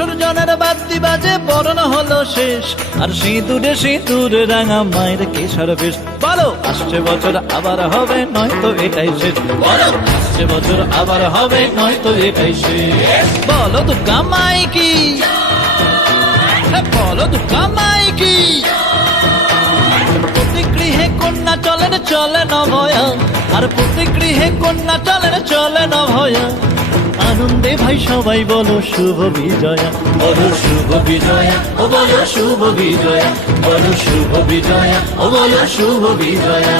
বিসর্জনের বাদ্যি বাজে বরণ হলো শেষ, আর সিঁদুরে সিঁদুরে রাঙা মায়ের কেশর বেশ। বলো আসছে বছর আবার হবে, নয়তো এটাই শেষ। বলো আসছে বছর আবার হবে, নয়তো এটাই শেষ। বলো দুর্গা মাই কি, বলো দুর্গা মাই কি। প্রতি গৃহে কন্যা চলেন চলে ন ভয়া, আর প্রতি গৃহে কন্যা চলেন চলে ন ভয়া। আনন্দে ভাই সবাই বলো শুভ বিজয়া, বলো শুভ বিজয়া, ও বলো শুভ বিজয়া, বলো শুভ বিজয়া, ও বলো শুভ বিজয়া।